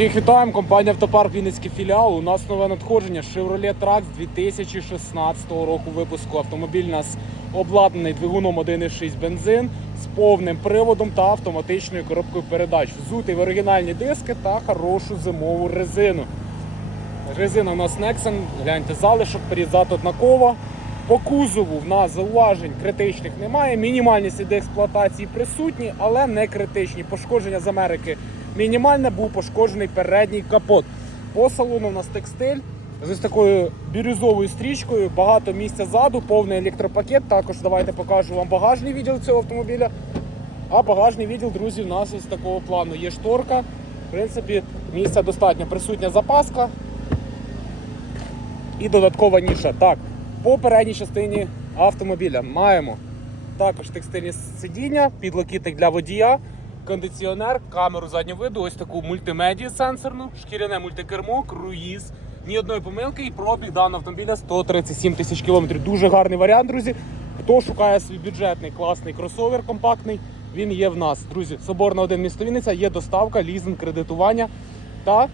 Всіх вітаємо, компанія Автопарк Вінницький філіал. У нас нове надходження Chevrolet Trax 2016 року випуску. Автомобіль у нас обладнаний двигуном 1.6 бензин з повним приводом та автоматичною коробкою передач. Взутий в оригінальні диски та хорошу зимову резину. Резина у нас Nexen, гляньте, залишок, перезад однаково. По кузову в нас зауважень критичних немає. Мінімальні сліди експлуатації присутні, але не критичні. Пошкодження з Америки мінімальне, був пошкоджений передній капот. По салону у нас текстиль з ось такою бірюзовою стрічкою, багато місця ззаду, повний електропакет. Також давайте покажу вам багажний відділ цього автомобіля. А багажний відділ, друзі, у нас ось такого плану. Є шторка. В принципі, місця достатньо. Присутня запаска і додаткова ніша. Так, по передній частині автомобіля маємо також текстильні сидіння, підлокітник для водія, кондиціонер, камеру заднього виду, ось таку мультимедію сенсорну, шкіряне мультикермо, круїз. Ні одної помилки і пробіг даного автомобіля 137 тисяч кілометрів. Дуже гарний варіант, друзі. Хто шукає свій бюджетний класний кросовер компактний, він є в нас. Друзі, Соборна 1 місто Вінниця, є доставка, лізинг, кредитування та